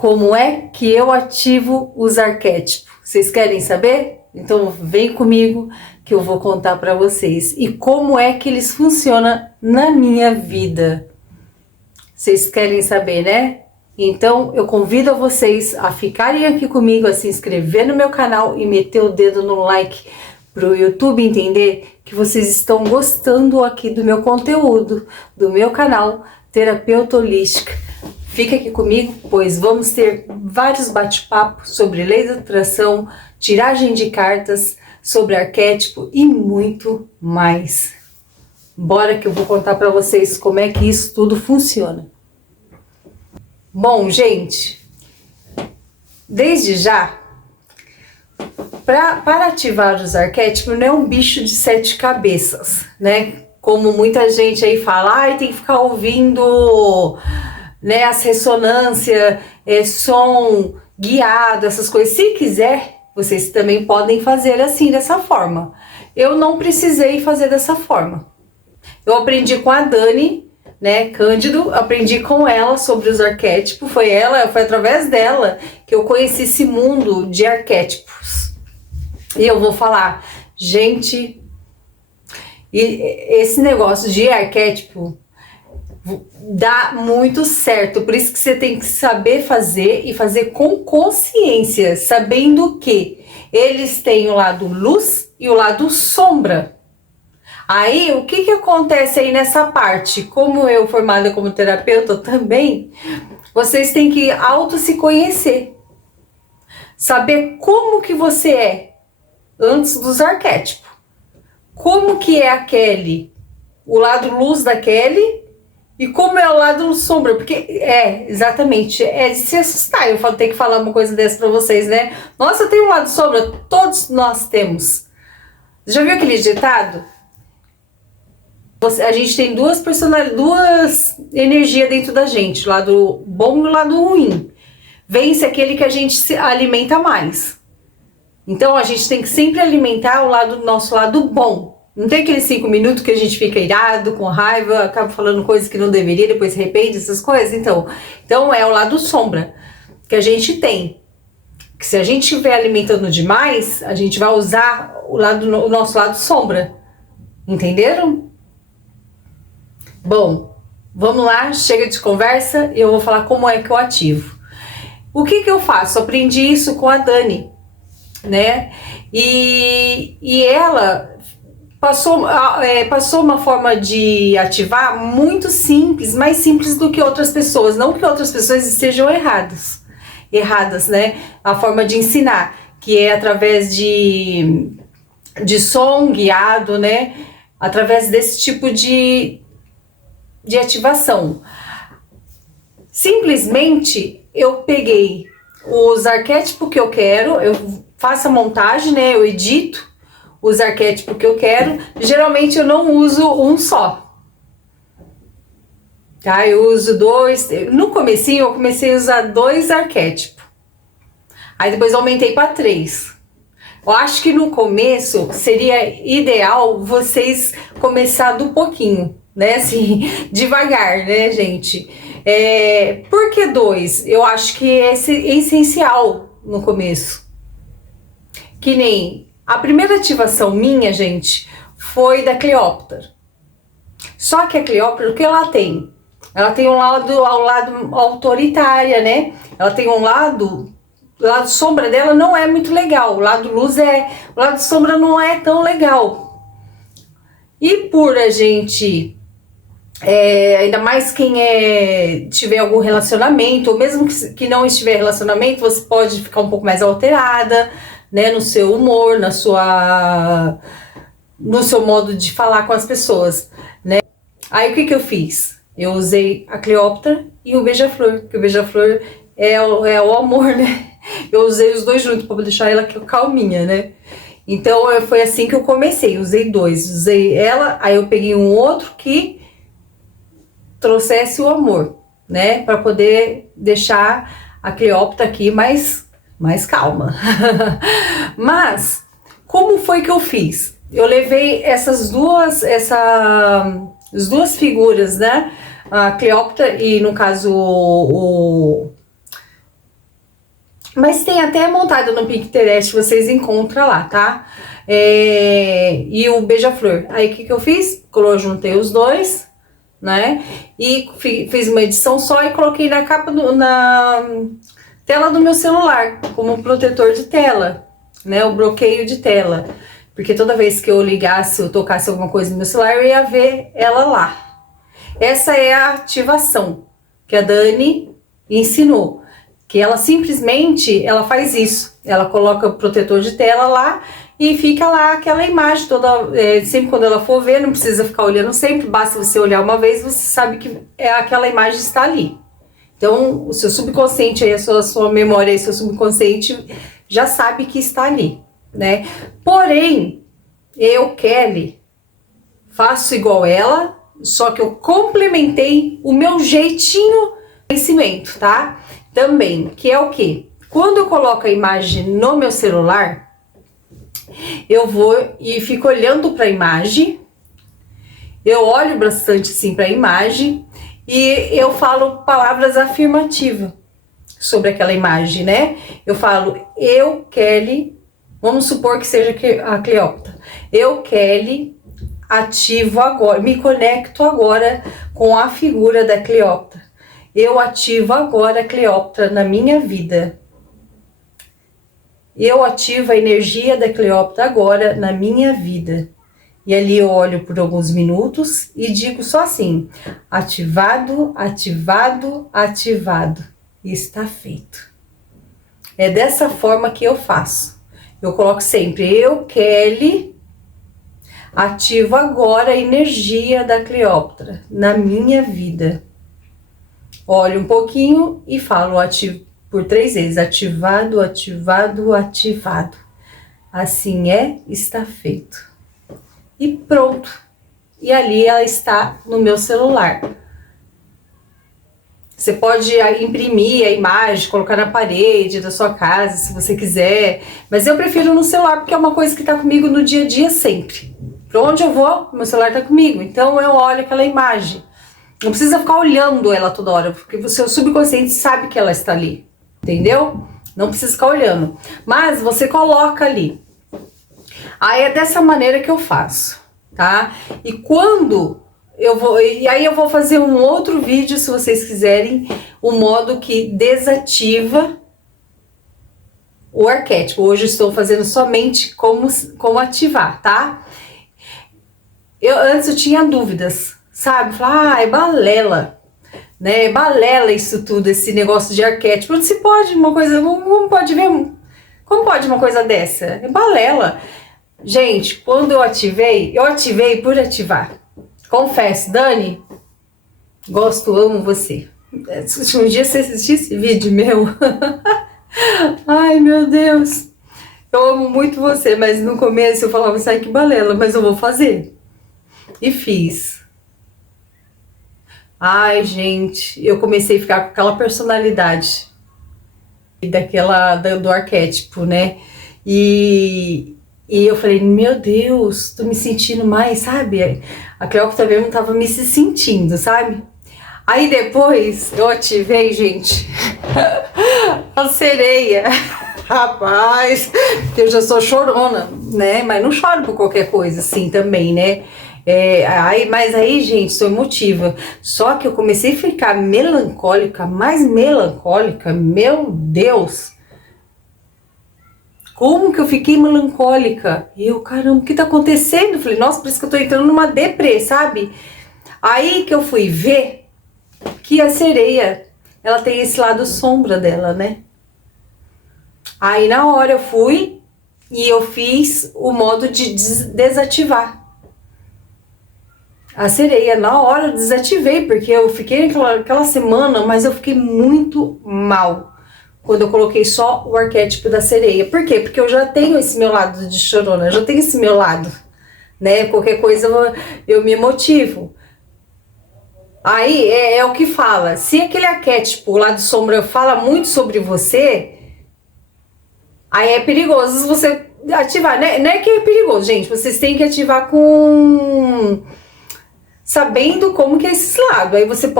como é que eu ativo os arquétipos. Vocês querem saber? Então vem comigo que eu vou contar para vocês. E como é que eles funcionam na minha vida. Vocês querem saber, né? Então eu convido a vocês a ficarem aqui comigo, a se inscrever no meu canal e meter o dedo no like para o YouTube entender que vocês estão gostando aqui do meu conteúdo, do meu canal Terapeuta Holística. Fica aqui comigo, pois vamos ter vários bate-papos sobre lei da atração, tiragem de cartas, sobre arquétipo e muito mais. Bora que eu vou contar para vocês como é que isso tudo funciona. Bom, gente, desde já, para ativar os arquétipos não é um bicho de 7 cabeças, né? Como muita gente aí fala, tem que ficar ouvindo, né, as ressonâncias, som guiado, essas coisas. Se quiser, vocês também podem fazer assim, dessa forma. Eu não precisei fazer dessa forma. Eu aprendi com a Dani, né, Cândido, aprendi com ela sobre os arquétipos. Foi através dela que eu conheci esse mundo de arquétipos. E eu vou falar, gente, esse negócio de arquétipo dá muito certo, por isso que você tem que saber fazer e fazer com consciência, sabendo que eles têm o lado luz e o lado sombra. Aí, o que acontece aí nessa parte? Como eu, formada como terapeuta também, vocês têm que se conhecer. Saber como que você é antes dos arquétipos. Como que é a Kelly, o lado luz da Kelly e como é o lado sombra. Porque exatamente, é de se assustar eu ter que falar uma coisa dessa pra vocês, né? Nossa, tem um lado sombra? Todos nós temos. Já viu aquele ditado? A gente tem duas energias dentro da gente, o lado bom e o lado ruim. Vence aquele que a gente se alimenta mais. Então a gente tem que sempre alimentar nosso lado bom. Não tem aqueles 5 minutos que a gente fica irado, com raiva, acaba falando coisas que não deveria, depois se arrepende, essas coisas. Então é o lado sombra que a gente tem. Que se a gente estiver alimentando demais, a gente vai usar o nosso lado sombra. Entenderam? Bom, vamos lá, chega de conversa e eu vou falar como é que eu ativo. O que eu faço? Aprendi isso com a Dani, né? E ela passou uma forma de ativar muito simples, mais simples do que outras pessoas. Não que outras pessoas estejam erradas, né? A forma de ensinar, que é através de som guiado, né? Através desse tipo de ativação. Simplesmente eu peguei os arquétipos que eu quero, eu faço a montagem, né? Eu edito os arquétipos que eu quero. Geralmente eu não uso um só, tá? Eu uso 2. No comecinho eu comecei a usar 2 arquétipos. Aí depois eu aumentei para 3. Eu acho que no começo seria ideal vocês começar do pouquinho, né? Assim, devagar, né, gente? Por que 2? Eu acho que é essencial no começo. Que nem a primeira ativação minha, gente, foi da Cleópatra. Só que a Cleópatra, o que ela tem? Ela tem um lado autoritária, né? Ela tem um lado... O lado sombra dela não é muito legal. O lado luz o lado sombra não é tão legal. E por a gente... ainda mais quem tiver algum relacionamento, ou mesmo que não estiver relacionamento, você pode ficar um pouco mais alterada, né, no seu humor, no seu modo de falar com as pessoas, né? Aí o que eu fiz? Eu usei a Cleópatra e o Beija-Flor, que o Beija-Flor é o amor, né? Eu usei os 2 juntos para deixar ela calminha, né? Então foi assim que eu comecei, usei 2, usei ela, aí eu peguei um outro que trouxesse o amor, né? Para poder deixar a Cleópatra aqui mais calma. Mas, como foi que eu fiz? Eu levei as duas figuras, né? A Cleópatra e, no caso, Mas tem até montado no Pinterest, vocês encontram lá, tá? E o beija-flor. Aí o que eu fiz? Juntei os dois, né? E fiz uma edição só e coloquei na capa na tela do meu celular, como protetor de tela, né? O bloqueio de tela. Porque toda vez que eu ligasse ou tocasse alguma coisa no meu celular, eu ia ver ela lá. Essa é a ativação que a Dani ensinou. Que ela simplesmente, ela faz isso. Ela coloca o protetor de tela lá e fica lá aquela imagem toda, sempre quando ela for ver, não precisa ficar olhando sempre, basta você olhar uma vez, você sabe que aquela imagem está ali. Então, o seu subconsciente, aí, a sua memória, seu subconsciente já sabe que está ali, né? Porém, eu, Kelly, faço igual ela, só que eu complementei o meu jeitinho de conhecimento, tá? Também, que é o quê? Quando eu coloco a imagem no meu celular, eu vou e fico olhando para a imagem, eu olho bastante assim para a imagem e eu falo palavras afirmativas sobre aquela imagem, né? Eu falo, eu, Kelly, vamos supor que seja a Cleópatra, eu, Kelly, ativo agora, me conecto agora com a figura da Cleópatra. Eu ativo agora a Cleópatra na minha vida. Eu ativo a energia da Cleópatra agora na minha vida. E ali eu olho por alguns minutos e digo só assim, ativado, ativado, ativado. E está feito. É dessa forma que eu faço. Eu coloco sempre, eu, Kelly, ativo agora a energia da Cleópatra na minha vida. Olho um pouquinho e falo ativo por 3 vezes. Ativado, ativado, ativado. Assim está feito. E pronto. E ali ela está no meu celular. Você pode imprimir a imagem, colocar na parede da sua casa, se você quiser. Mas eu prefiro no celular, porque é uma coisa que está comigo no dia a dia sempre. Para onde eu vou, meu celular está comigo. Então eu olho aquela imagem. Não precisa ficar olhando ela toda hora, porque o seu subconsciente sabe que ela está ali, entendeu? Não precisa ficar olhando, mas você coloca ali. Aí é dessa maneira que eu faço, tá? E quando eu vou, e aí eu vou fazer um outro vídeo, se vocês quiserem, o modo que desativa o arquétipo. Hoje eu estou fazendo somente como ativar, tá? Antes eu tinha dúvidas, sabe? Falar, é balela, né? É balela isso tudo, esse negócio de arquétipo. Não se pode uma coisa, como pode ver? Como pode uma coisa dessa? É balela. Gente, quando eu ativei por ativar. Confesso, Dani, gosto, amo você. Um dia você assistiu esse vídeo meu. Ai, meu Deus. Eu amo muito você, mas no começo eu falava, sai que balela, mas eu vou fazer. E fiz. Ai, gente, eu comecei a ficar com aquela personalidade do arquétipo, né? E eu falei, meu Deus, tô me sentindo mais, sabe? A Cleópatra mesmo não tava me se sentindo, sabe? Aí depois eu ativei, gente, a sereia. Rapaz, eu já sou chorona, né? Mas não choro por qualquer coisa assim também, né? Mas aí, gente, sou emotiva. Só que eu comecei a ficar melancólica, mais melancólica, meu Deus. Como que eu fiquei melancólica? E eu, caramba, o que tá acontecendo? Eu falei, nossa, por isso que eu tô entrando numa deprê, sabe? Aí que eu fui ver que a sereia, ela tem esse lado sombra dela, né? Aí na hora eu fui e eu fiz o modo de desativar a sereia. Na hora eu desativei, porque eu fiquei aquela semana, mas eu fiquei muito mal quando eu coloquei só o arquétipo da sereia. Por quê? Porque eu já tenho esse meu lado de chorona, eu já tenho esse meu lado, né? Qualquer coisa eu me motivo. Aí é o que fala, se aquele arquétipo, o lado sombra, fala muito sobre você, aí é perigoso você ativar, né? Não é que é perigoso, gente, vocês têm que ativar com sabendo como que é esse lado. Aí você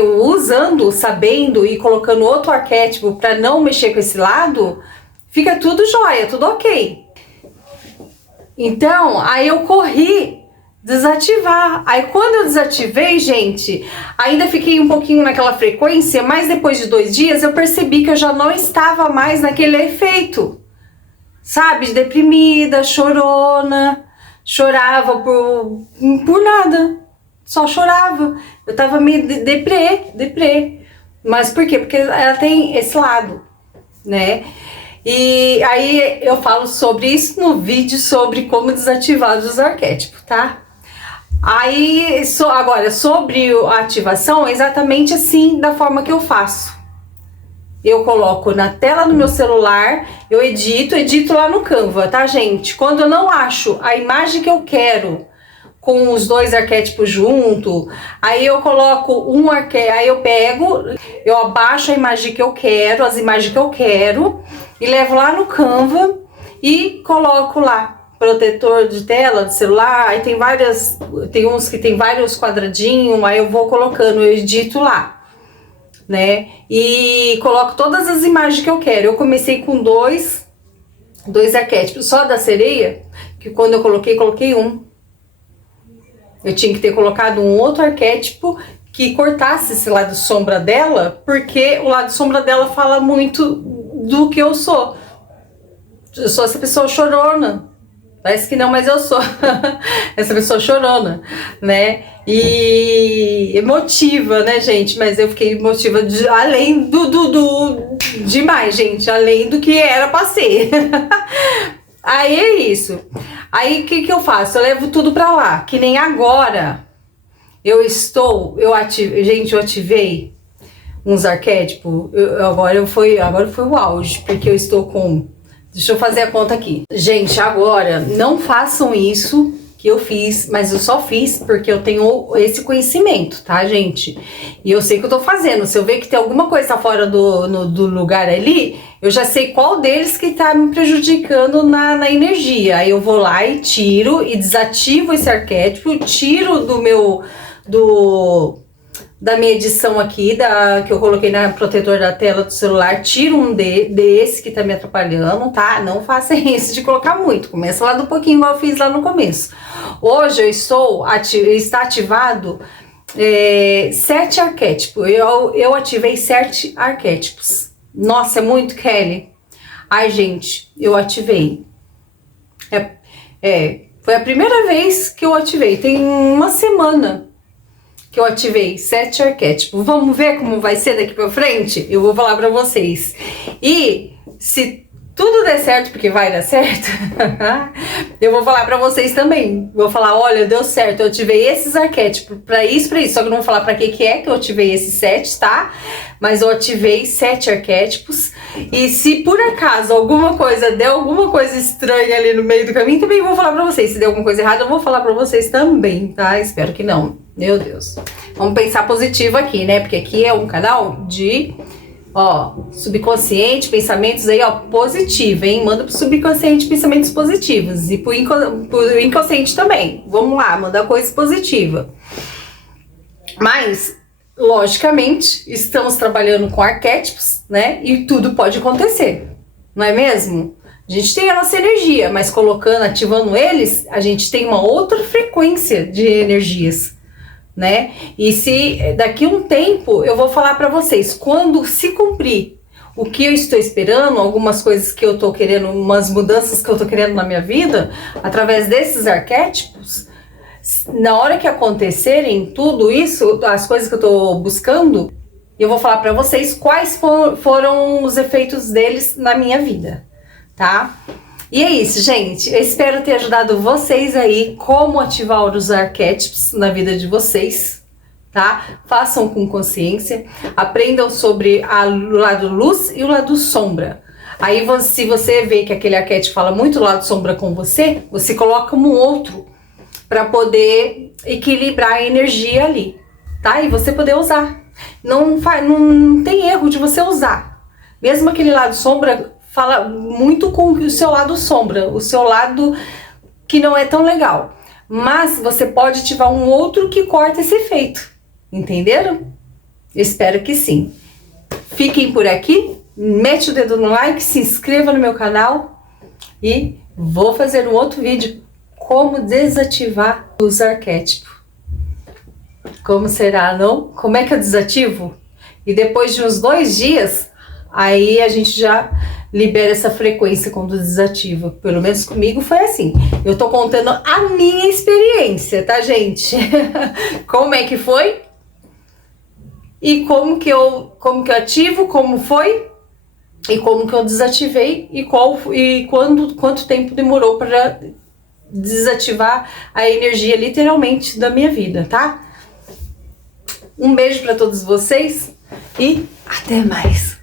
usando, sabendo e colocando outro arquétipo para não mexer com esse lado, fica tudo jóia, tudo ok. Então, aí eu corri desativar. Aí quando eu desativei, gente, ainda fiquei um pouquinho naquela frequência, mas depois de 2 dias eu percebi que eu já não estava mais naquele efeito, sabe? Deprimida, chorona, chorava por nada, só chorava. Eu tava meio deprê. Mas por quê? Porque ela tem esse lado, né? E aí eu falo sobre isso no vídeo sobre como desativar os arquétipos, tá? Aí, agora, sobre a ativação, é exatamente assim, da forma que eu faço. Eu coloco na tela do meu celular, eu edito lá no Canva, tá, gente? Quando eu não acho a imagem que eu quero, com os 2 arquétipos junto, aí eu coloco um arquétipo, aí eu pego, eu abaixo a imagem que eu quero, as imagens que eu quero, e levo lá no Canva e coloco lá. Protetor de tela do celular, aí tem uns que tem vários quadradinhos, aí eu vou colocando, eu edito lá, né? E coloco todas as imagens que eu quero. Eu comecei com dois arquétipos, só da sereia, que quando eu coloquei um. Eu tinha que ter colocado um outro arquétipo que cortasse esse lado sombra dela, porque o lado sombra dela fala muito do que eu sou. Eu sou essa pessoa chorona. Parece que não, mas eu sou essa pessoa chorona, né? E emotiva, né, gente? Mas eu fiquei emotiva além demais, gente. Além do que era pra ser. Aí é isso. Aí o que eu faço? Eu levo tudo pra lá. Que nem agora. Eu ativei uns arquétipos. Agora foi o auge. Porque eu estou com... Deixa eu fazer a conta aqui. Gente, agora, não façam isso que eu fiz, mas eu só fiz porque eu tenho esse conhecimento, tá, gente? E eu sei que eu tô fazendo. Se eu ver que tem alguma coisa fora do lugar ali, eu já sei qual deles que tá me prejudicando na energia. Aí eu vou lá e tiro e desativo esse arquétipo, tiro da minha edição aqui, que eu coloquei na protetor da tela do celular, tiro um desse que tá me atrapalhando, tá? Não faça isso de colocar muito, começa lá do pouquinho igual eu fiz lá no começo. Hoje está ativado 7 arquétipos, eu ativei 7 arquétipos. Nossa, é muito, Kelly. Ai, gente, eu ativei. Foi a primeira vez que eu ativei, tem uma semana que eu ativei 7 arquétipos. Vamos ver como vai ser daqui pra frente? Eu vou falar pra vocês. E se tudo der certo, porque vai dar certo, eu vou falar pra vocês também. Vou falar, olha, deu certo, eu ativei esses arquétipos pra isso. Só que eu não vou falar pra que é que eu ativei esses 7, tá? Mas eu ativei 7 arquétipos. E se por acaso der alguma coisa estranha ali no meio do caminho, também vou falar pra vocês. Se der alguma coisa errada, eu vou falar pra vocês também, tá? Espero que não. Meu Deus. Vamos pensar positivo aqui, né? Porque aqui é um canal de, subconsciente, pensamentos aí, positivo, hein? Manda pro subconsciente pensamentos positivos. E pro inconsciente também. Vamos lá, mandar coisa positiva. Mas, logicamente, estamos trabalhando com arquétipos, né? E tudo pode acontecer. Não é mesmo? A gente tem a nossa energia, mas ativando eles, a gente tem uma outra frequência de energias, né? E se daqui a um tempo eu vou falar para vocês, quando se cumprir o que eu estou esperando, algumas coisas que eu tô querendo, umas mudanças que eu tô querendo na minha vida, através desses arquétipos, na hora que acontecerem tudo isso, as coisas que eu tô buscando, eu vou falar para vocês quais foram os efeitos deles na minha vida, tá? E é isso, gente. Eu espero ter ajudado vocês aí como ativar os arquétipos na vida de vocês, tá? Façam com consciência, aprendam sobre o lado luz e o lado sombra. Aí, se você vê que aquele arquétipo fala muito do lado sombra com você, você coloca um outro para poder equilibrar a energia ali, tá? E você poder usar. Não tem erro de você usar. Mesmo aquele lado sombra fala muito com o seu lado sombra, o seu lado que não é tão legal. Mas você pode ativar um outro que corta esse efeito. Entenderam? Espero que sim. Fiquem por aqui, mete o dedo no like, se inscreva no meu canal e vou fazer um outro vídeo como desativar os arquétipos. Como será, não? Como é que eu desativo? E depois de uns 2 dias, aí a gente já libera essa frequência quando desativa. Pelo menos comigo foi assim. Eu tô contando a minha experiência, tá, gente? Como é que foi? E como que eu ativo, como foi? E como que eu desativei e quanto tempo demorou para desativar a energia literalmente da minha vida, tá? Um beijo para todos vocês e até mais.